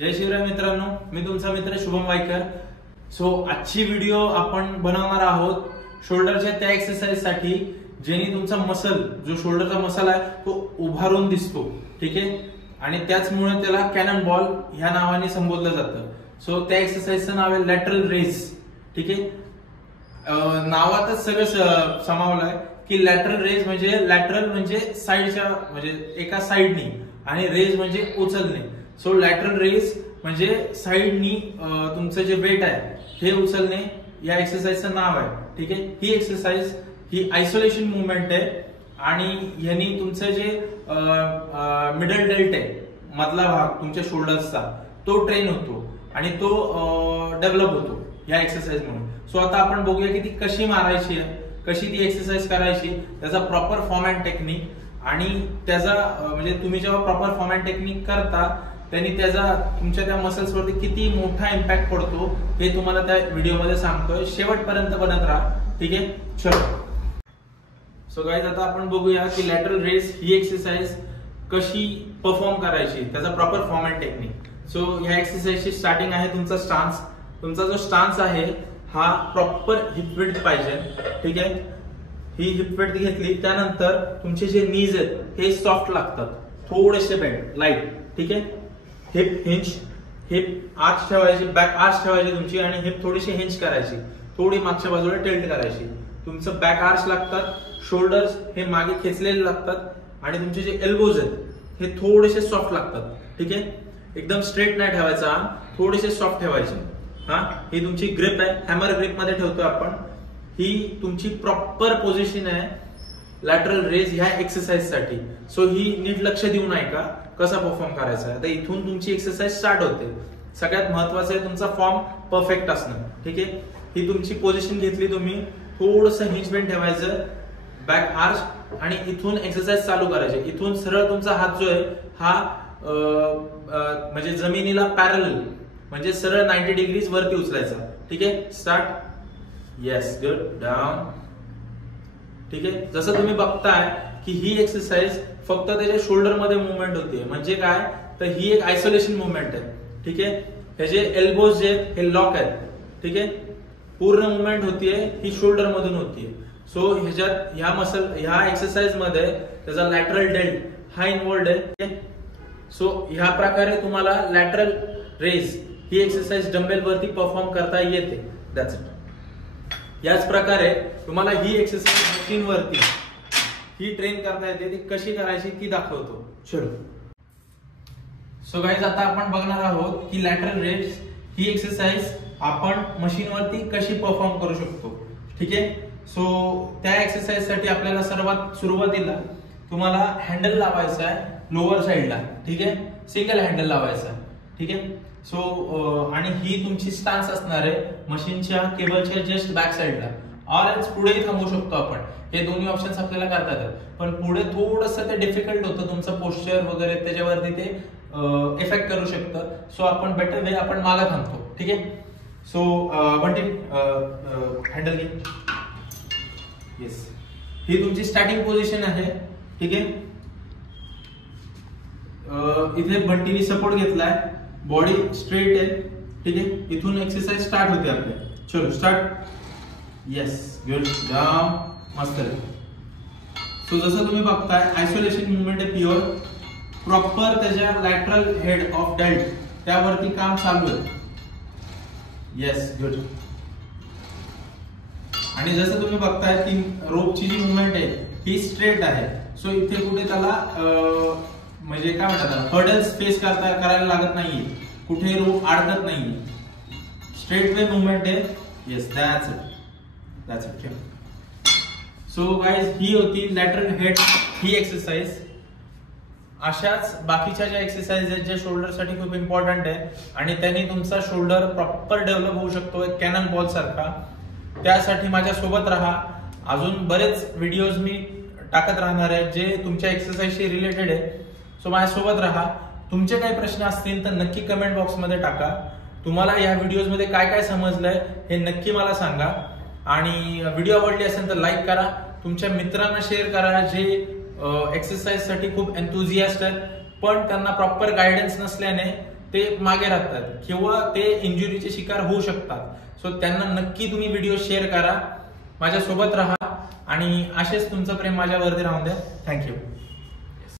जय शिवराय मित्रांनो, मी तुमचा मित्र शुभम वायकर। आजची व्हिडिओ आपण बनवणार आहोत शोल्डरच्या त्या एक्सरसाइज साठी जेणे तुमचा मसल जो शोल्डरचा मसल आहे तो उभारून दिसतो, ठीक आहे। आणि त्याचमुळे त्याला कॅनन बॉल ह्या नावाने संबोधलं जातं। त्या एक्सरसाइजचं नाव आहे लॅटरल रेज, ठीक आहे। नावातच सगळं समावलं आहे की लॅटरल रेज म्हणजे साइडच्या म्हणजे एका साइडनी आणि रेज म्हणजे उचलणे। लॅटरल रेज म्हणजे साइडनी तुमचं जे वेट आहे हे उचलणे या एक्सरसाइजचं नाव आहे, ठीक आहे। ही एक्सरसाइज ही आयसोलेशन मुवमेंट आहे आणि यांनी तुमचं जे मिडल डेल्ट आहे मधला भाग तुमच्या शोल्डर्सचा तो ट्रेन होतो आणि तो डेव्हलप होतो या एक्सरसाइज मुळे। आता आपण बघूया की ती कशी मारायची आहे, कशी ती एक्सरसाइज करायची, त्याचा प्रॉपर फॉर्म अँड टेक्निक आणि त्याचा म्हणजे तुम्ही जेव्हा प्रॉपर फॉर्म अँड टेक्निक करता त्यांनी त्याचा तुमच्या त्या मसल्स वरती किती मोठा इम्पॅक्ट पडतो हे तुम्हाला त्या व्हिडिओ मध्ये सांगतोय। शेवटपर्यंत बनत राहा, ठीक आहे। चलो गाइस, आता आपण बघूया की लॅटरल रेज ही एक्सरसाइज कशी परफॉर्म करायची, त्याचा प्रॉपर फॉर्म अँड टेक्निक। ह्या एक्सरसाइजची स्टार्टिंग आहे तुमचा स्टान्स। तुमचा जो स्टान्स आहे हा प्रॉपर हिप विड्थ पाहिजे, ठीक आहे। ही हिप विड्थ घेतली त्यानंतर तुमचे जे नीज आहेत हे सॉफ्ट लागतात, थोडेसे बेंड लाईट, ठीक आहे। हिप हिंज, हिप आर्च ठेवायची, बॅक आर्च ठेवायची तुमची आणि हिप थोडीशी हिंज करायची, थोडी मागच्या बाजूला टिल्ट करायची। तुमचं बॅक आर्च लागतात, शोल्डर्स हे मागे खेचलेले लागतात आणि तुमचे जे एल्बोज आहेत हे थोडेसे सॉफ्ट लागतात, ठीक आहे। एकदम स्ट्रेट नाही ठेवायचा, थोडेसे सॉफ्ट ठेवायचे। ही तुमची ग्रिप आहे, हॅमर ग्रिप मध्ये ठेवतो आपण। ही तुमची प्रॉपर पोझिशन आहे लॅटरल रेज ह्या एक्सरसाइज साठी। ही नीट लक्ष देऊन ऐका कसा परफॉर्म करायचा आहे। आता इथून तुमची एक्सरसाइज स्टार्ट होते। सगळ्यात महत्वाचं आहे तुमचा फॉर्म परफेक्ट असणं, ठीक आहे। ही तुमची पोझिशन घेतली तुम्ही, थोडंसं हिंज बेंड ठेवायचं, बॅक आर्च आणि इथून एक्सरसाइज चालू करायची। इथून सरळ तुमचा हात जो आहे हा म्हणजे जमिनीला पॅरलल म्हणजे सरळ 90 डिग्रीज वरती उचलायचा, ठीक आहे। स्टार्ट, येस, गुड, डाऊन, ठीक आहे। जसं तुम्ही बघताय की ही एक्सरसाइज फक्त त्याच्या शोल्डर मध्ये मुवमेंट होते, म्हणजे काय तर ही एक आयसोलेशन मुवमेंट आहे, ठीक आहे। हे जे एल्बोज जे हे लॉक आहेत, ठीक आहे। पूर्ण मुवमेंट होतीये ही शोल्डर मधून होतीये। ह्याच्यात ह्या एक्सरसाइज मध्ये त्याचा लॅटरल डेल्ट हा इन्व्हॉल्ड आहे। ह्या प्रकारे तुम्हाला लॅटरल रेज ही एक्सरसाइज डंबेल वरती परफॉर्म करता येते, दॅट्स इट। याच प्रकारे तुम्हाला ही एक्सरसाइज मशीन वरती ही ट्रेन करता येते, ती कशी करायची ती दाखवतो। चलो गाइस, आता आपण बघणार आहोत की लॅटरल रेज ही एक्सरसाइज आपण मशीन वरती कशी परफॉर्म करू शकतो, ठीक आहे। त्या एक्सरसाइज साठी आपल्याला सर्वात सुरुवातीला तुम्हाला हँडल लावायचा आहे लोअर साइडला, ठीक आहे। सिंगल हँडल लावायचा, ठीक आहे। आणि ही तुमची स्टान्स असणार आहे मशीनच्या केबलच्या जस्ट बॅक साइडला, ऑर पुढेही थांबू शकतो आपण। हे दोन्ही ऑप्शन्स आपल्याला करता येतात, पण पुढे थोडंसं ते डिफिकल्ट होतं, तुमचं पोस्चर वगैरे त्याच्यावरती ते इफेक्ट करू शकतं। आपण बेटर वे आपण मागे थांबतो, ठीक आहे। बंटी हँडल घे, येस। ही तुमची स्टार्टिंग पोझिशन आहे, ठीक आहे। इथे बंटीने सपोर्ट घेतलाय, बॉडी स्ट्रेट आहे, ठीक आहे। इथून एक्सरसाइज स्टार्ट होते आपली। चलो स्टार्ट, येस, गुड, डाऊन, मस्त आहे। जसं तुम्ही बघताय आयसोलेशन मुवमेंट आहे प्युअर, प्रॉपर त्याच्या लॅटरल हेड ऑफ डेल्ट त्यावरती काम चालू आहे, येस, गुड। आणि जसं तुम्ही बघताय की रोपची जी मुवमेंट आहे ही स्ट्रेट आहे। इथे कुठे त्याला म्हणजे काय म्हणतात हर्डल्स फेस करायला लागत नाहीये, कुठे रोप अडकत नाहीये, स्ट्रेट वे मुवमेंट आहे, येस, दॅट्स इट। गाइस, ही होती लॅटरल हेड ही एक्सरसाइज। अशाच बाकीच्या ज्या एक्सरसाइज आहेत ज्या शोल्डर साठी खूप इम्पॉर्टंट आहे आणि त्यांनी तुमचा शोल्डर प्रॉपर डेव्हलप होऊ शकतो कॅनन बॉल सारखा। त्यासाठी माझ्या सोबत राहा, अजून बरेच व्हिडिओज मी टाकत राहणार आहे जे तुमच्या एक्सरसाइजशी रिलेटेड आहे। माझ्यासोबत राहा। तुमचे काही प्रश्न असतील तर नक्की कमेंट बॉक्स मध्ये टाका। तुम्हाला या व्हिडिओज मध्ये काय काय समजलंय हे नक्की मला सांगा आणि व्हिडिओ आवडली असेल तर लाईक करा, तुमच्या मित्रांना शेअर करा जे एक्सरसाइज साठी खूप एन्थुझियास्ट आहेत पण त्यांना प्रॉपर गायडन्स नसल्याने ते मागे राहतात किंवा ते इंजुरीचे शिकार होऊ शकतात. सो त्यांना नक्की तुम्ही व्हिडिओ शेअर करा, माझ्यासोबत राहा आणि असेच तुमचं प्रेम माझ्यावरती राहून द्या. थँक्यू.